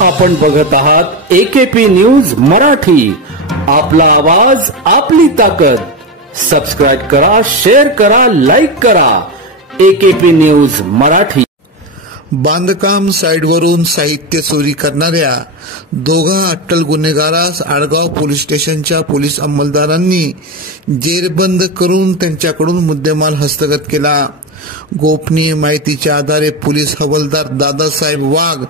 आपण बघत आहात AKP न्यूज मराठी। आपला आवाज आपली ताकद। सबस्क्राइब करा, शेअर करा, लाईक करा। AKP news Marathi. बांधकाम साइटवरून साहित्य चोरी करणाऱ्या दोघा अट्टल गुन्हेगारास आडगाव पोलीस स्टेशनच्या पोलीस अंमलदारांनी जेरबंद करून त्यांच्याकडून मुद्देमाल हस्तगत केला। गोपनीय माहितीच्या आधारे पोलीस हवालदार दादासाहेब वाघ,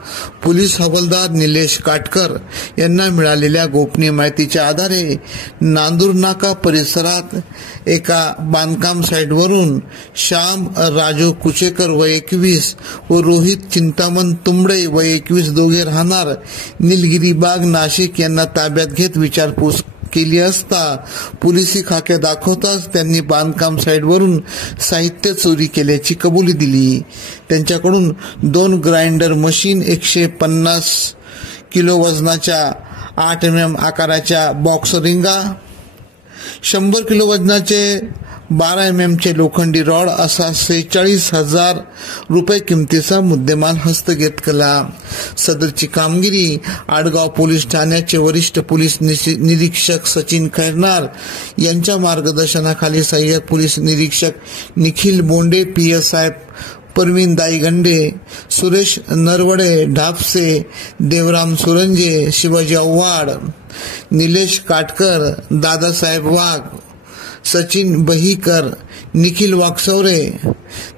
पोलीस हवालदार निलेश काटकर यांना मिळालेल्या गोपनीय माहितीच्या आधारे नांदूर नाका परिसरात एका बांधकाम साइटवरून श्याम राजू कुचेकर वय 21 व रोहित चिंतामण तुंबडे वय 21 दोघे राहणार निलगिरी बाग नाशिक यांना ताब्यात घेत विचारपूस केली असता पोलिसी खाक्या दाखवताच त्यांनी बांधकाम साइटवरून साहित्य चोरी केल्याची कबुली दिली। त्यांच्याकडून 2 ग्राइंडर मशीन, 150 किलो वजनाच्या 8 mm आकाराच्या बॉक्स रिंगा, 100 किलो वजनाचे 12 mm चे लोखंडी रॉड असा 46,000 रुपये किमतीचा मुद्देमाल हस्तगत केला। सदरची कामगिरी आडगाव पोलीस ठाण्याचे वरिष्ठ पोलीस निरीक्षक सचिन खैरनार यांच्या मार्गदर्शनाखाली सहाय्यक पोलीस निरीक्षक निखिल बोंडे, PSI परवीन दाईगंडे, सुरेश नरवडे ढापसे, देवराम सुरंजे, शिवाजी आव्हाड, निलेश काटकर, दादासाहेब वाघ, सचिन बहीकर, निखिल वाकसवरे,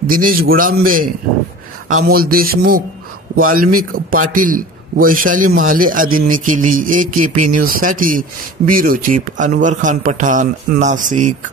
दिनेश गुडांबे, अमोल देशमुख, वाल्मिक पाटील, वैशाली महाले आदींनी केली। AKP न्यूज साठी ब्युरो चीफ अनवर खान पठाण, नाशिक।